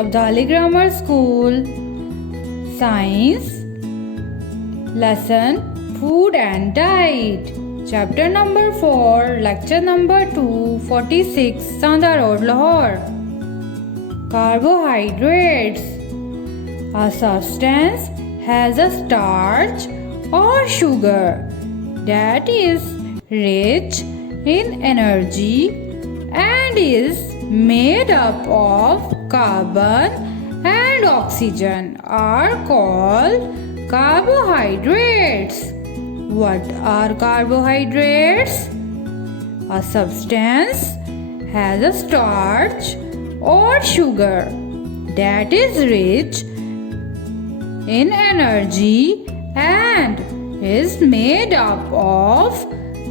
Abdali Grammar School Science Lesson Food and Diet Chapter number 4 Lecture number 246 Sanda Road Lahore Carbohydrates. A substance has a starch or sugar that is rich in energy and is made up of carbon and oxygen are called carbohydrates. What are carbohydrates? A substance has a starch or sugar that is rich in energy and is made up of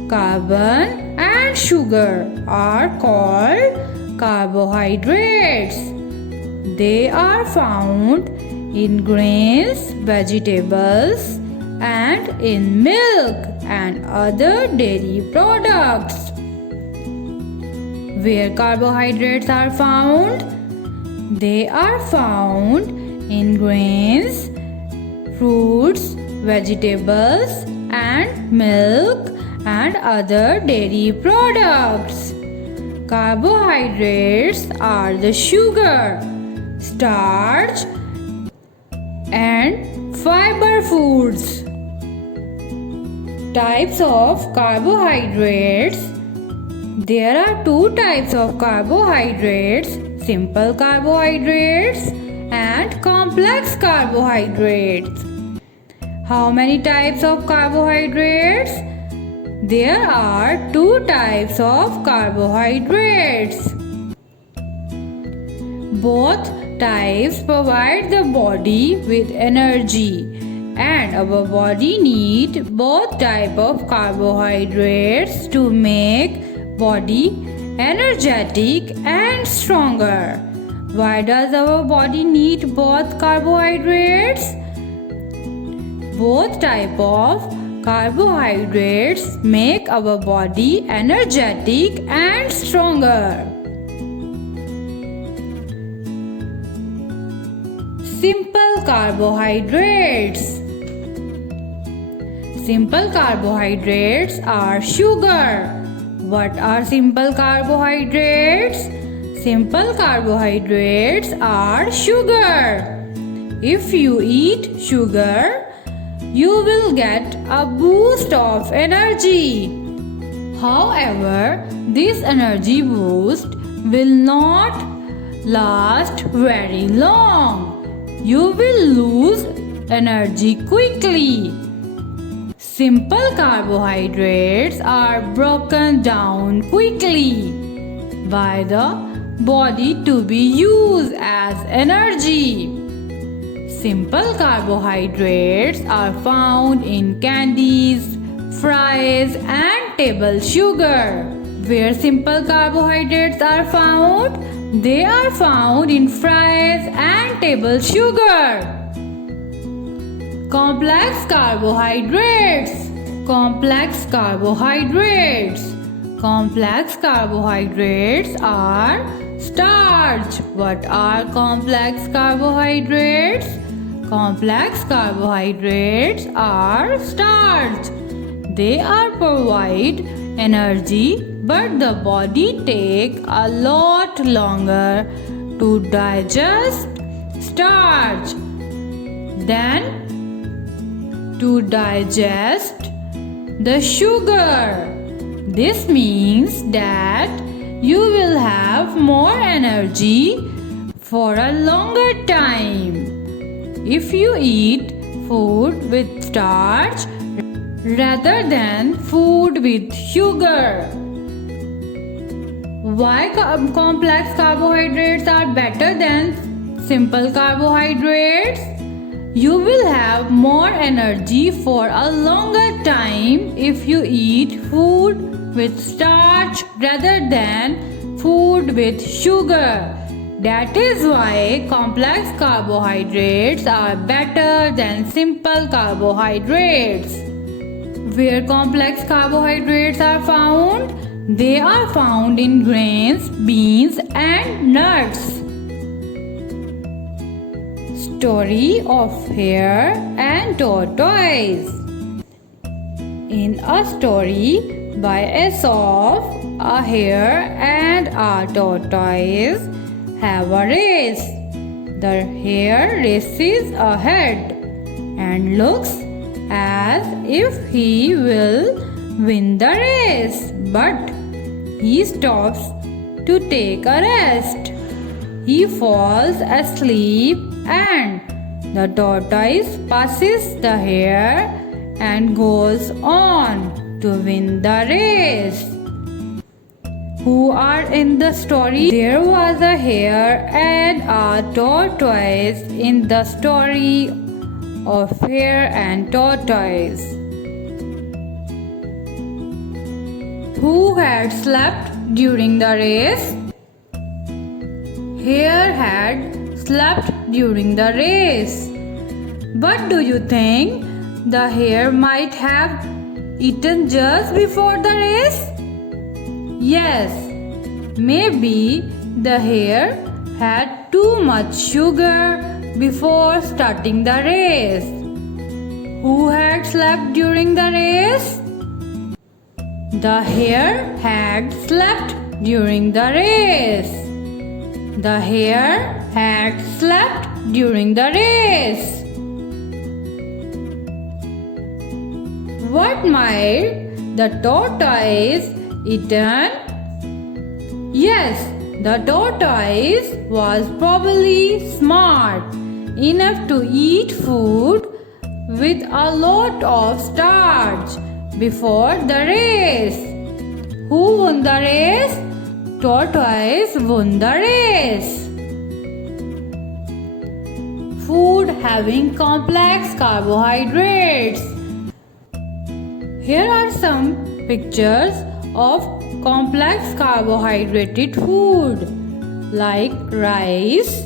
carbon and sugar are called carbohydrates. They are found in grains, vegetables, and in milk and other dairy products. Where carbohydrates are found? They are found in grains, fruits, vegetables, and milk and other dairy products. Carbohydrates are the sugar, starch, and fiber foods. Types of carbohydrates. There are two types of carbohydrates: simple carbohydrates and complex carbohydrates. How many types of carbohydrates? There are two types of carbohydrates. Both types provide the body with energy, and our body needs both types of carbohydrates to make body energetic and stronger. Why does our body need both carbohydrates? Both types of carbohydrates make our body energetic and stronger. Simple carbohydrates. Simple carbohydrates are sugar. What are simple carbohydrates? Simple carbohydrates are sugar. If you eat sugar, you will get a boost of energy. However, this energy boost will not last very long. You will lose energy quickly. Simple carbohydrates are broken down quickly by the body to be used as energy. Simple carbohydrates are found in candies, fries, and table sugar. Where simple carbohydrates are found? They are found in fries and table sugar. Complex carbohydrates. Complex carbohydrates. Complex carbohydrates are starch. What are complex carbohydrates? Complex carbohydrates are starch. They are provide energy, but the body take a lot longer to digest starch than to digest the sugar. This means that you will have more energy for a longer time if you eat food with starch rather than food with sugar. Why complex carbohydrates are better than simple carbohydrates? You will have more energy for a longer time if you eat food with starch rather than food with sugar. That is why complex carbohydrates are better than simple carbohydrates. Where complex carbohydrates are found? They are found in grains, beans, and nuts. Story of Hare and Tortoise. In a story by Aesop, a hare and a tortoise have a race. The hare races ahead and looks as if he will win the race, but he stops to take a rest. He falls asleep and the tortoise passes the hare and goes on to win the race. Who are in the story? There was a hare and a tortoise in the story of Hare and Tortoise. Who had slept during the race? Hare had slept during the race. But do you think the hare might have eaten just before the race? Yes, maybe the hare had too much sugar before starting the race. Who had slept during the race? The hare had slept during the race. The hare had slept during the race. What might the tortoise eaten? Yes, the tortoise was probably smart enough to eat food with a lot of starch before the race. Who won the race? Tortoise won the race. Food having complex carbohydrates. Here are some pictures of complex carbohydrated food like rice,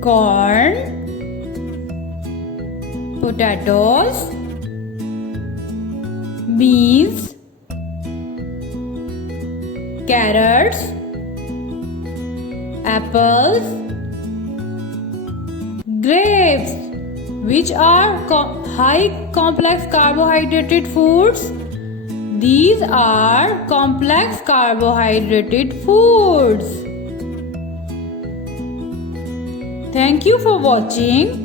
corn, potatoes, beans, carrots, apples, grapes, which are high complex carbohydrated foods. These are complex carbohydrated foods. Thank you for watching.